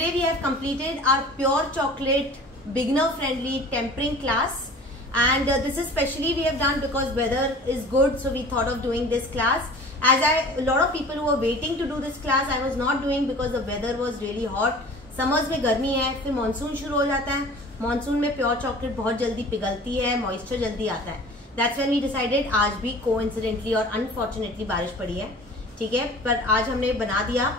Today we have completed our pure chocolate beginner friendly tempering class, and this is specially we have done because weather is good, so we thought of doing this class. As a lot of people who were waiting to do this class, I was not doing because the weather was really hot. Summers में गर्मी है, फिर monsoon शुरू हो जाता है. Monsoon में pure chocolate बहुत जल्दी पिघलती है, मॉइस्चर जल्दी आता है. That's when we decided. आज भी कोइंसिडेंटली और अनफॉर्चुनेटली बारिश पड़ी है, ठीक है, पर आज हमने बना दिया.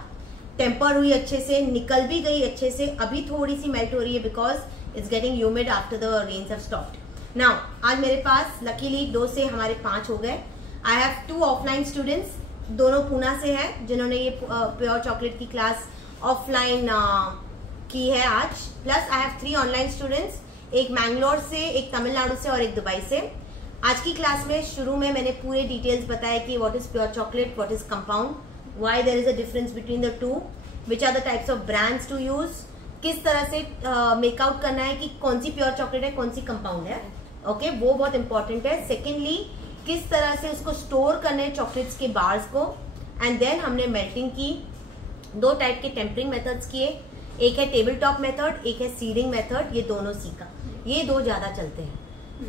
टेम्पर हुई अच्छे से, निकल भी गई अच्छे से. अभी थोड़ी सी मेल्ट हो रही है because it's getting humid after the rains have stopped. Now आज मेरे पास लकीली 2 से हमारे 5 हो गए. आई हैव 2 ऑफलाइन स्टूडेंट्स, दोनों पूना से हैं, जिन्होंने ये प्योर चॉकलेट की क्लास ऑफलाइन की है आज. Plus I have 3 online students, एक मैंगलोर से, एक तमिलनाडु से और एक दुबई से. आज की क्लास में शुरू में मैंने पूरे डिटेल्स बताया कि what is pure chocolate, what is compound, why there is a difference between the two, which are the types of brands to use, किस तरह से मेकआउट करना है कि कौन सी प्योर चॉकलेट है, कौन सी कंपाउंड है. ओके, वो बहुत इंपॉर्टेंट है. सेकेंडली, किस तरह से उसको स्टोर करना है चॉकलेट्स के बार्स को. एंड देन हमने मेल्टिंग की. 2 टाइप के टेम्परिंग मेथड्स किए, एक है टेबल टॉप मेथड, एक है सीडिंग मेथड. ये दोनों सीखा. ये 2 ज्यादा चलते हैं.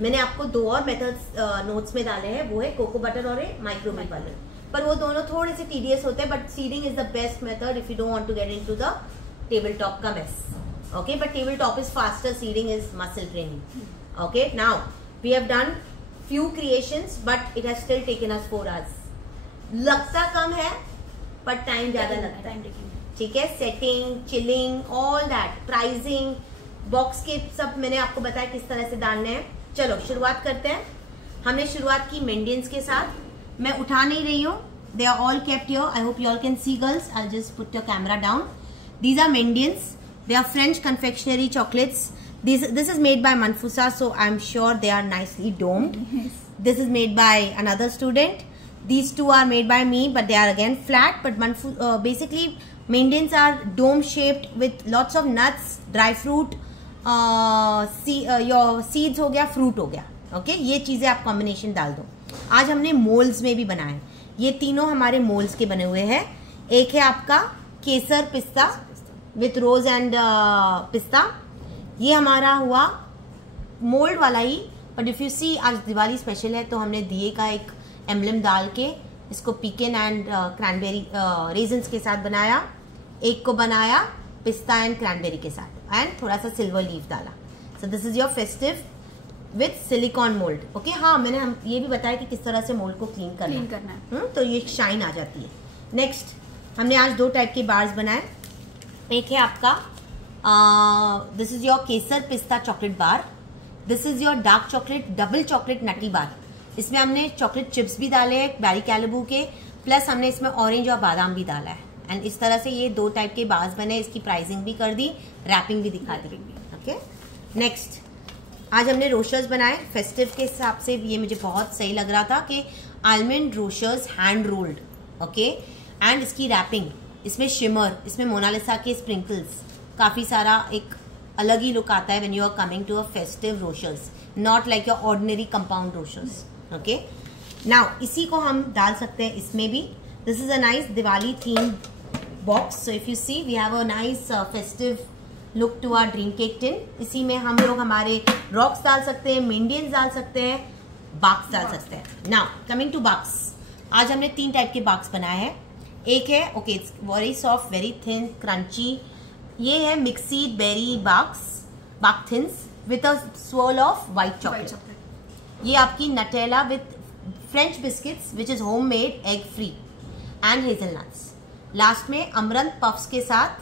मैंने आपको 2 और मेथड्स नोट्स में डाले हैं, वो है कोको बटर और माइक्रोवेव वाले, पर वो दोनों थोड़े से टीडियस होते हैं. But seeding is the best method if you don't want to get into the table top का mess. Okay, but table top is faster, seeding is muscle training. Okay, now we have done few creations but it has still taken us 4 hours. लगता कम है पर time ज्यादा लगता है, ठीक है. Setting, chilling, all that, pricing, box के सब मैंने आपको बताया किस तरह से डालने हैं. चलो शुरुआत करते हैं. हमने शुरुआत की मेंडियंस के साथ. मैं उठा नहीं रही हूँ, they are all kept here. I hope you all can see girls. I just put your camera down. These are mendiants. They are French confectionery chocolates. This is made by Manfusa, so I'm sure they are nicely domed. Yes. This is made by another student. These 2 are made by me, but they are again flat. But basically, Mendians are dome shaped with lots of nuts, dry fruit, your seeds हो गया, fruit हो गया. Okay, ये चीजें आप combination डाल दो. आज हमने मोल्ड्स में भी बनाए. ये तीनों हमारे मोल्ड्स के बने हुए हैं. एक है आपका केसर पिस्ता विथ रोज एंड पिस्ता. ये हमारा हुआ मोल्ड वाला ही. बट इफ यू सी, आज दिवाली स्पेशल है तो हमने दिए का एक एम्बलम डाल के इसको पीकन एंड क्रैनबेरी रेजन्स के साथ बनाया. एक को बनाया पिस्ता एंड क्रैनबेरी के साथ एंड थोड़ा सा सिल्वर लीफ डाला. So this is your festive with silicone mould. Okay, हाँ, मैंने हम ये भी बताया कि किस तरह से मोल्ड को क्लीन करना है. तो ये शाइन आ जाती है. नेक्स्ट, हमने आज 2 टाइप के बार्स बनाए. एक है आपका this is your kesar pista chocolate bar. This is your dark chocolate double chocolate nutty bar. इसमें हमने चॉकलेट चिप्स भी डाले हैं बैरी कैलिबू के, प्लस हमने इसमें ऑरेंज और बादाम भी डाला है. एंड इस तरह से ये 2 टाइप के बार्स बने. इसकी प्राइसिंग भी कर दी, रैपिंग भी दिखा दी. ओके, नेक्स्ट, आज हमने रोशर्स बनाए. फेस्टिव के हिसाब से ये मुझे बहुत सही लग रहा था कि almond rochers hand rolled. Okay, and इसकी रैपिंग, इसमें शिमर, इसमें मोनालिसा के स्प्रिंकल्स, काफी सारा एक अलग ही लुक आता है when you are coming to a festive rochers, not like your ordinary compound rochers. Okay, now इसी को हम डाल सकते हैं इसमें भी. This is a nice Diwali theme box. So if you see, we have a nice festive look to our dream cake tin. इसी में हम लोग हमारे रॉक्स डाल सकते हैं, मेंडियंस डाल सकते हैं, बाक्स डाल सकते हैं. नाउ कमिंग टू बाक्स, आज हमने 3 टाइप के बाक्स बनाए हैं. एक है okay, it's very soft, very thin, crunchy. ये है mixed berry bark thins with a swirl of white chocolate. ये आपकी Nutella with French biscuits which is home made, egg free and hazelnuts. Last में amaranth puffs के साथ,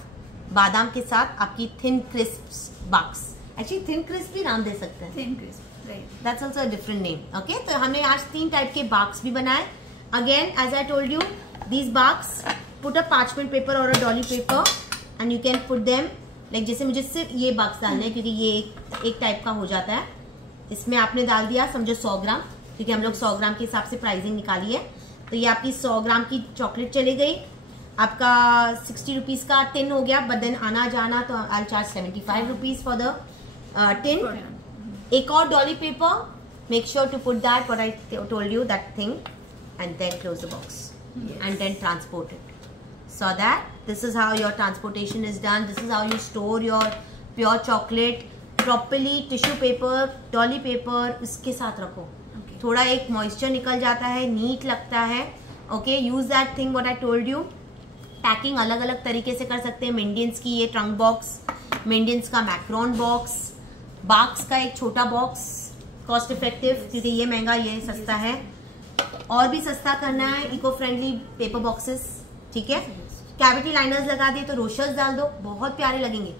बादाम के साथ आपकी thin crisp barks. Actually thin crisp भी नाम दे सकते हैं, thin crisp, right, that's also a different name. Okay, तो हमने आज 3 टाइप के बाक्स भी बनाए. Again as I told you, these barks put a parchment paper और a doily paper and you can put them like, जैसे मुझे सिर्फ ये बाक्स डालने हैं क्योंकि ये एक टाइप का हो जाता है. इसमें आपने डाल दिया समझो 100 ग्राम, क्योंकि हम लोग 100 ग्राम के हिसाब से प्राइसिंग निकाली है. तो ये आपकी 100 ग्राम की चॉकलेट चली गई. आपका 60 रुपीज का टिन हो गया. बट देन आना जाना तो I charge 75 rupees for the tin. एक और doily paper, make sure to put that what I told you, that thing, and then close the box and then transport it. so that this is how your transportation is done. This is how you store your pure chocolate properly. Tissue paper, Dolly paper इसके साथ रखो. थोड़ा एक moisture निकल जाता है, NEET लगता है. Okay, use that thing what I told you. Packing अलग अलग तरीके से कर सकते हैं. मेंडियंस की ये ट्रंक बॉक्स, मेंडियंस का मैक्रोन बॉक्स, बाक्स का एक छोटा बॉक्स, कॉस्ट इफेक्टिव क्योंकि ये महंगा ये सस्ता है. और भी सस्ता करना है, इको फ्रेंडली पेपर बॉक्सेस. ठीक है, कैविटी लाइनर्स लगा दिए तो रोशर्स डाल दो, बहुत प्यारे लगेंगे.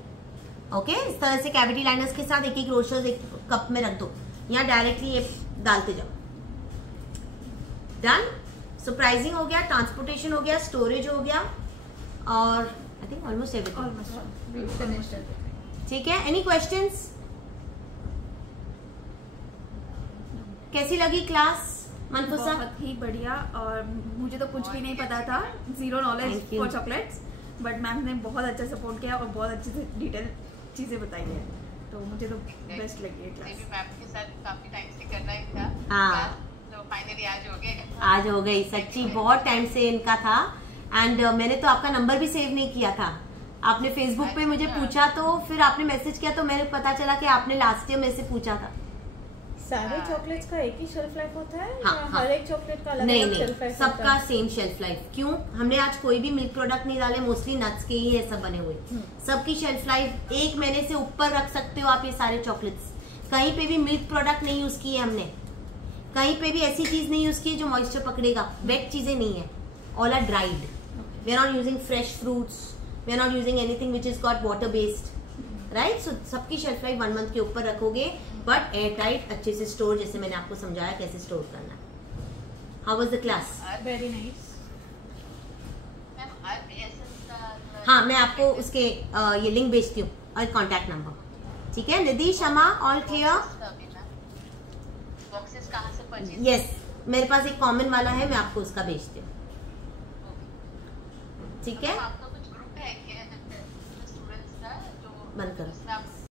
ओके, इस तरह से कैविटी लाइनर्स के साथ एक एक रोशर्स एक कप में रख दो, या डायरेक्टली ये डालते जाओ. डन. सो प्राइसिंग हो गया, ट्रांसपोर्टेशन हो गया, स्टोरेज हो गया, और आई थिंक ऑलमोस्ट एवरीथिंग. ठीक है, एनी क्वेश्चंस? कैसी लगी क्लास मनफूसा? बहुत ही बढ़िया. और मुझे तो कुछ भी नहीं पता था, zero knowledge for chocolates, but ma'am ने बहुत अच्छा सपोर्ट किया और बहुत अच्छे से डिटेल चीजें बताई है, तो मुझे तो बेस्ट लगी है क्लास. मैम के साथ काफी टाइम से करना ही था. हाँ, तो फाइनली आज हो गए. आज हो गई. सच्ची बहुत टाइम से इनका था. एंड मैंने तो आपका नंबर भी सेव नहीं किया था. आपने फेसबुक पे मुझे पूछा, तो फिर आपने मैसेज किया, तो मेरे पता चला कि आपने लास्ट ईयर मेरे से पूछा था. सारे चॉकलेट्स का एक ही शेल्फ लाइफ होता है? हाँ, या हाँ. हर एक चॉकलेट का अलग नहीं अलग नहीं, शेल्फ लाइफ होता सबका है? Same shelf life. क्यों? हमने आज कोई भी मिल्क प्रोडक्ट नहीं डाले, मोस्टली नट्स के ही है सब बने हुए. सबकी शेल्फ लाइफ 1 महीने से ऊपर रख सकते हो आप ये सारे चॉकलेट्स. कहीं पे भी मिल्क प्रोडक्ट नहीं यूज किए हमने, कहीं पे भी ऐसी चीज नहीं यूज की जो मॉइस्चर पकड़ेगा. वेट चीजें नहीं है, all are dried. We are not using fresh fruits, we are not using anything which is got water based. Right. So सबकी शेल्फ लाइफ 1 मंथ के ऊपर रखोगे, बट एयर टाइट अच्छे से स्टोर, जैसे मैंने आपको समझाया कैसे स्टोर करना. How was the class? Very nice. हाँ, मैं आपको उसके ये लिंक भेजती हूँ और कॉन्टैक्ट नंबर. ठीक है, निधि, शमा, ऑल क्लियर? बॉक्सेस कहाँ से परचेज? यस, मेरे पास एक कॉमन वाला है, मैं आपको उसका भेजती हूँ. ठीक है, आपका कुछ ग्रुप है क्या स्टूडेंट्स का जो बंद करो.